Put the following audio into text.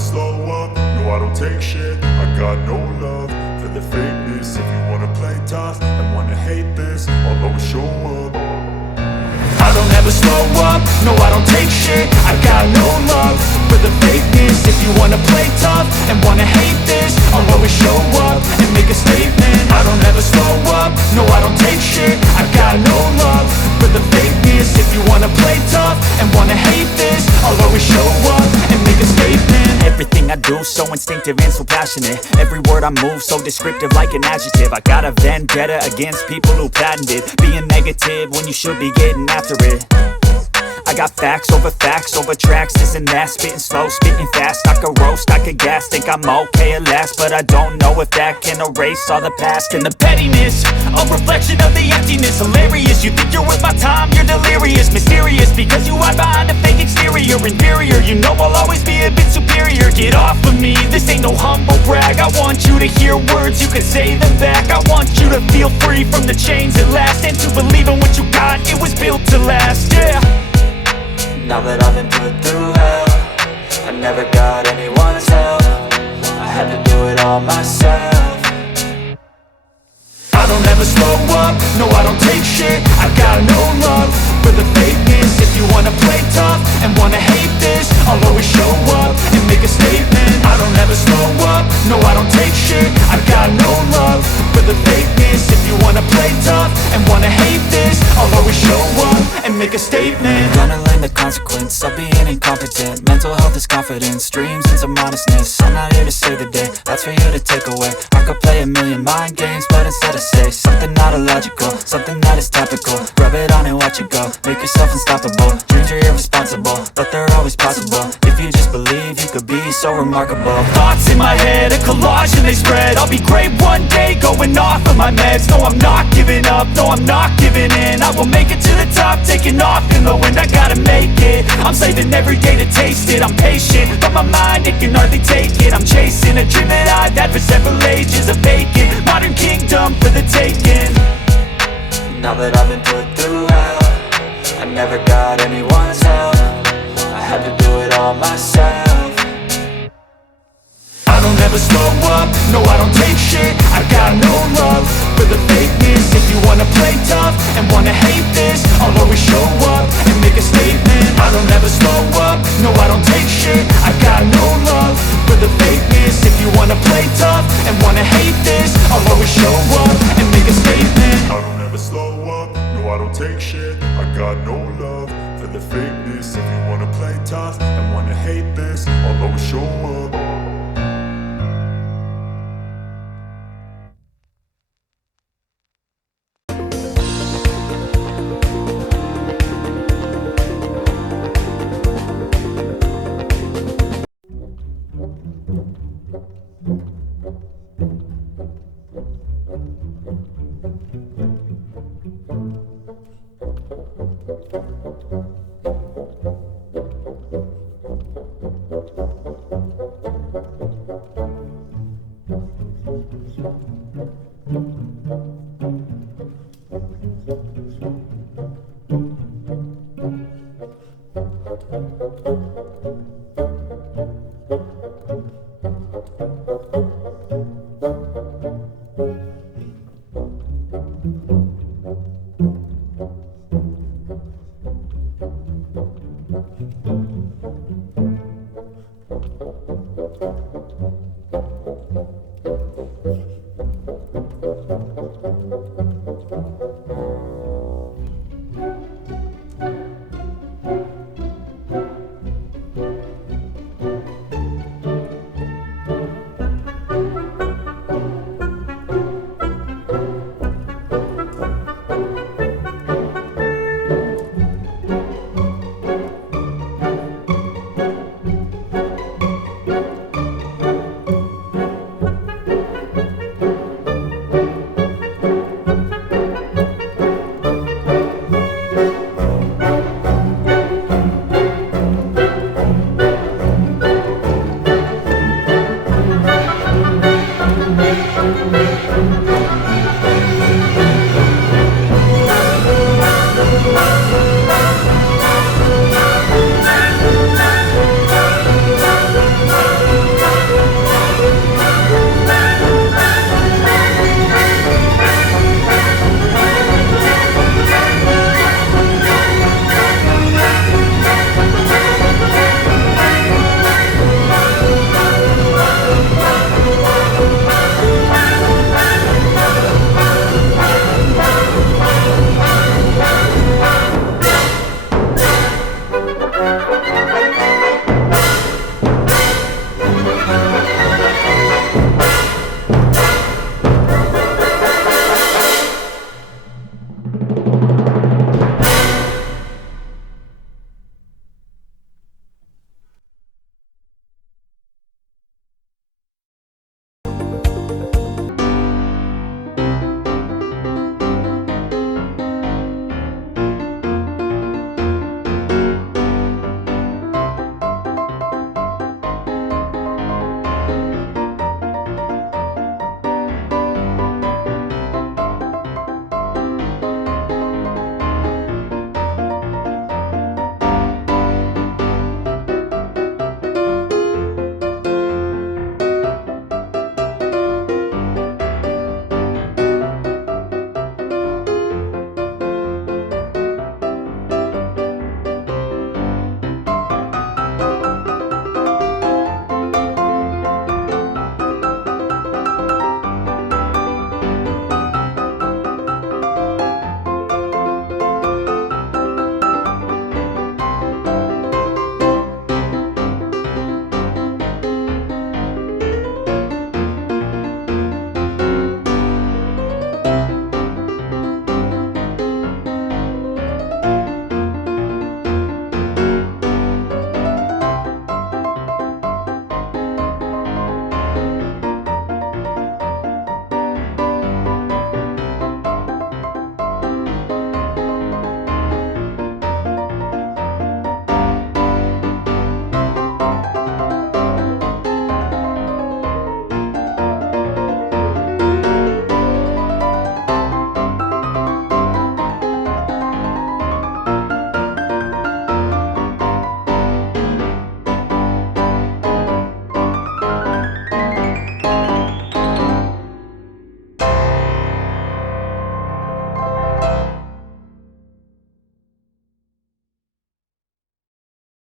slow up, no I don't take shit. I got no love for the fakeness. If you wanna play tough and wanna hate this, I'll always show up. I don't ever slow up, no I don't take shit. I got no love for the fakeness. If you wanna play tough and wanna hate this, I'll always show up and make a statement. I don't ever slow up, no I don't take shit. I got no love for the fakeness. If you wanna play tough and wanna hate this, I'll always show up and make a statement. Everything I do so instinctive and so passionate. Every word I move so descriptive like an adjective. I got a vendetta against people who patented being negative when you should be getting after it. I got facts over tracks, this and that. Spitting slow, spitting fast, I could roast, I could gas. Think I'm okay at last, but I don't know if that can erase all the past. And the pettiness, a reflection of the emptiness. Hilarious, you think you're worth my time, you're delirious. Mysterious, because you hide behind a fake exterior. Inferior, you know I'll always be a bit superior. Get off of me, this ain't no humble brag. I want you to hear words, you can say them back. I want you to feel free from the chains at last, and to believe in what you got, it was built to last, yeah. Now that I've been put through hell, I never got anyone's help. I had to do it all myself. I don't ever slow up, no I don't take shit. I got no love for the fakeness. If you wanna play tough and wanna hate this, I'll always show up and make a statement. I don't ever slow up, no I don't take shit. I got no love for the fakeness. If you wanna play tough and wanna hate this, I'll always show up and make a statement. Gonna learn the consequence of being incompetent. Mental health is confidence, dreams and some honestness. I'm not here to save the day, that's for you to take away. I could play a million mind games, but instead I say something not illogical, something that is topical. Rub it on and watch it go, make yourself unstoppable. Dreams are irresponsible, but they're always possible. If you just believe, you could be so remarkable. Thoughts in my head, a collage and they spread. I'll be great one day, going off of my meds. No, I'm not giving up, no, I'm not giving in. I will make it to the top, taking off in the wind. I gotta make it, I'm saving every day to taste it. I'm patient, but my mind, it can hardly take it. I'm chasing a dream that I've had for several ages. A vacant, modern kingdom for the taking. Now that I've been put through hell, I never got anyone's help. I had to do it all myself. I don't ever slow up, no I don't take shit. I got no love for the fakeness. If you wanna play tough and wanna hate this, I'll always show up and make a statement. I don't ever slow up, no I don't take shit. I got no love for the fakeness. If you wanna play tough and wanna hate this, I'll always show up and make a statement. I don't ever slow up, no I don't take shit. I got no love for the fakeness. If you wanna play tough and wanna hate this, I'll always show up.